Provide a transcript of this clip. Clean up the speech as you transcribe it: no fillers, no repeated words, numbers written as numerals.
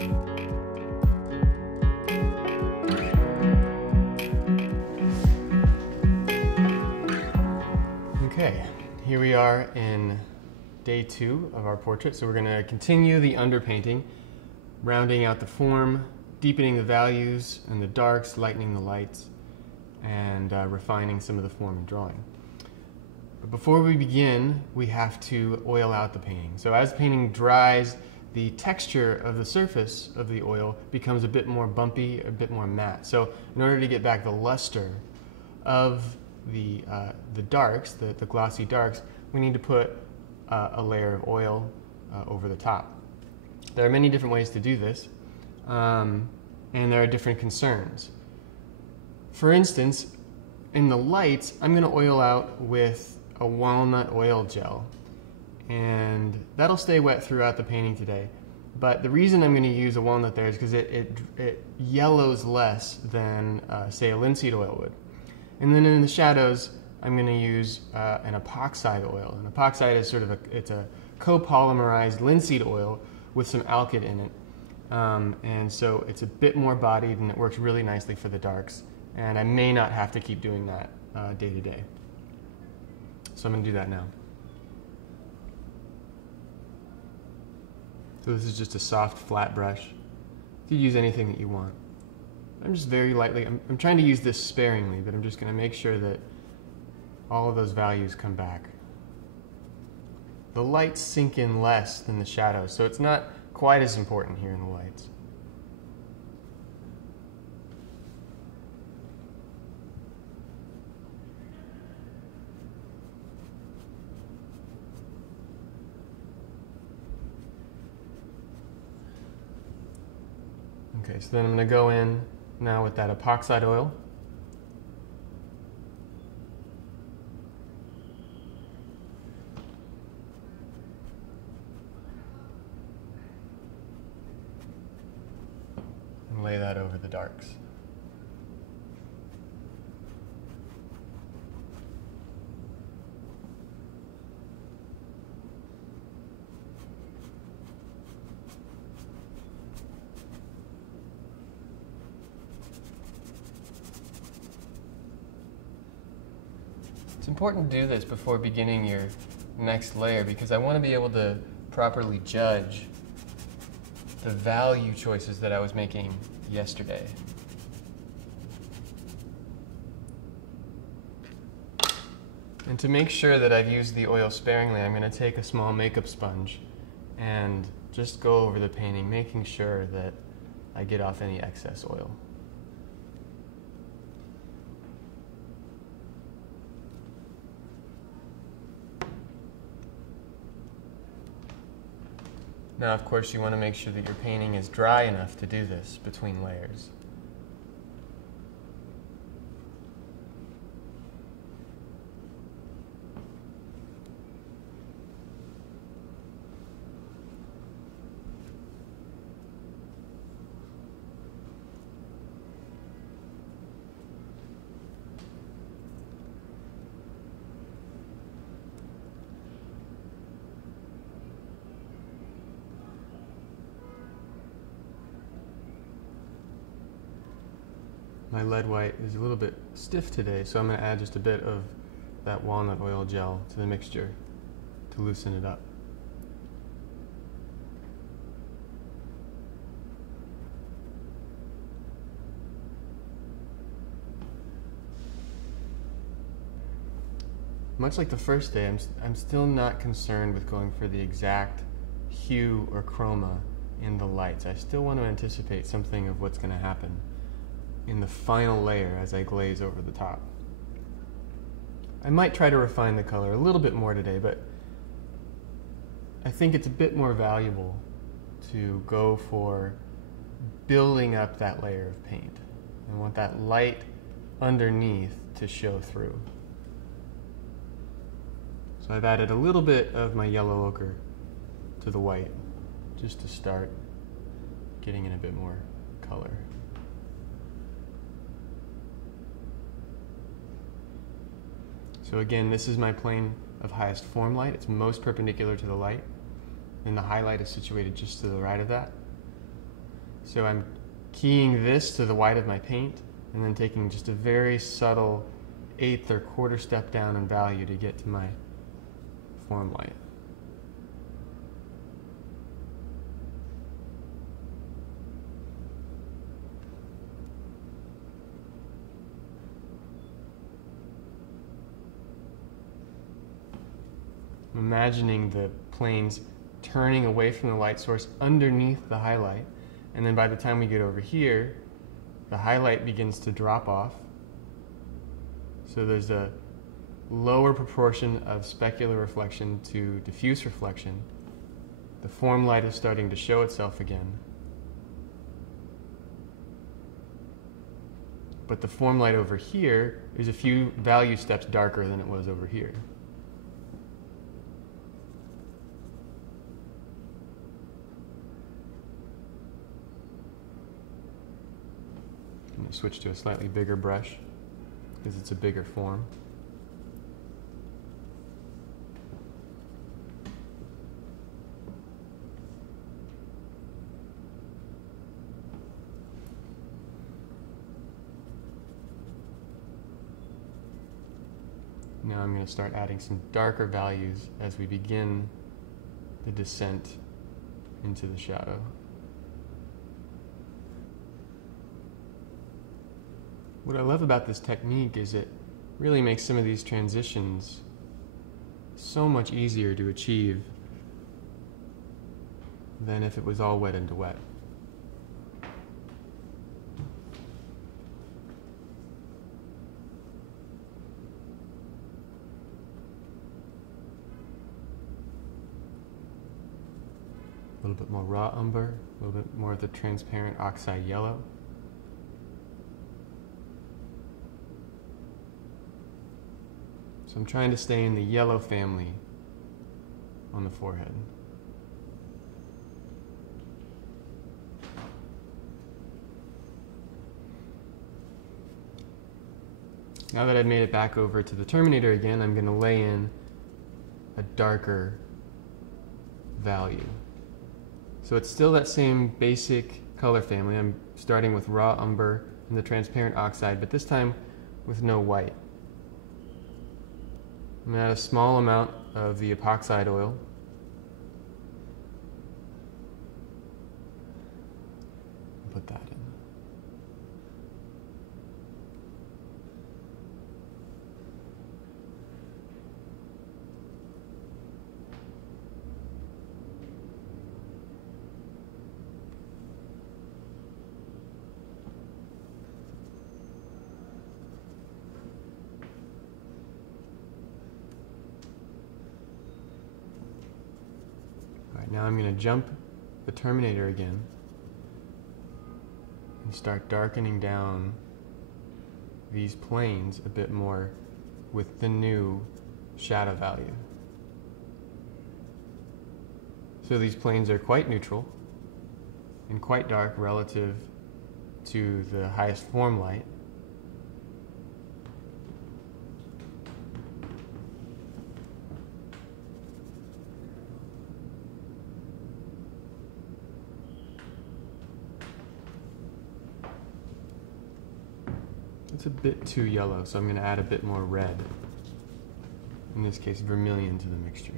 Okay, here we are in day 2 of our portrait. So we're going to continue the underpainting, rounding out the form, deepening the values and the darks, lightening the lights, and refining some of the form and drawing. But before we begin, we have to oil out the painting. So as the painting dries, the texture of the surface of the oil becomes a bit more bumpy, a bit more matte. So in order to get back the luster of the darks, the glossy darks, we need to put a layer of oil over the top. There are many different ways to do this, and there are different concerns. For instance, in the lights, I'm going to oil out with a walnut oil gel, and that'll stay wet throughout the painting today. But the reason I'm going to use a walnut there is because it yellows less than, say, a linseed oil would. And then in the shadows, I'm going to use an epoxide oil. An epoxide is sort of it's a copolymerized linseed oil with some alkyd in it. And so it's a bit more bodied and it works really nicely for the darks. And I may not have to keep doing that day to day. So I'm going to do that now. So this is just a soft, flat brush. You can use anything that you want. I'm just very lightly, I'm trying to use this sparingly, but I'm just going to make sure that all of those values come back. The lights sink in less than the shadows, so it's not quite as important here in the lights. Okay, so then I'm going to go in now with that epoxide oil. And lay that over the darks. It's important to do this before beginning your next layer because I want to be able to properly judge the value choices that I was making yesterday. And to make sure that I've used the oil sparingly, I'm going to take a small makeup sponge and just go over the painting, making sure that I get off any excess oil. Now, of course, you want to make sure that your painting is dry enough to do this between layers. My lead white is a little bit stiff today, so I'm going to add just a bit of that walnut oil gel to the mixture to loosen it up. Much like the first day, I'm still not concerned with going for the exact hue or chroma in the lights. I still want to anticipate something of what's going to happen in the final layer as I glaze over the top. I might try to refine the color a little bit more today, but I think it's a bit more valuable to go for building up that layer of paint. I want that light underneath to show through. So I've added a little bit of my yellow ochre to the white just to start getting in a bit more color. So again, this is my plane of highest form light. It's most perpendicular to the light, and the highlight is situated just to the right of that. So I'm keying this to the white of my paint and then taking just a very subtle eighth or quarter step down in value to get to my form light. Imagining the planes turning away from the light source underneath the highlight, and then by the time we get over here, the highlight begins to drop off. So there's a lower proportion of specular reflection to diffuse reflection. The form light is starting to show itself again. But the form light over here is a few value steps darker than it was over here. I'm going to switch to a slightly bigger brush because it's a bigger form. Now I'm going to start adding some darker values as we begin the descent into the shadow. What I love about this technique is it really makes some of these transitions so much easier to achieve than if it was all wet into wet. A little bit more raw umber, a little bit more of the transparent oxide yellow. So I'm trying to stay in the yellow family on the forehead. Now that I've made it back over to the Terminator again, I'm going to lay in a darker value. So it's still that same basic color family. I'm starting with raw umber and the transparent oxide, but this time with no white. I'm going to add a small amount of the epoxide oil. Put that in. Now I'm going to jump the Terminator again and start darkening down these planes a bit more with the new shadow value. So these planes are quite neutral and quite dark relative to the highest form light. It's a bit too yellow, so I'm going to add a bit more red. In this case, vermilion to the mixture.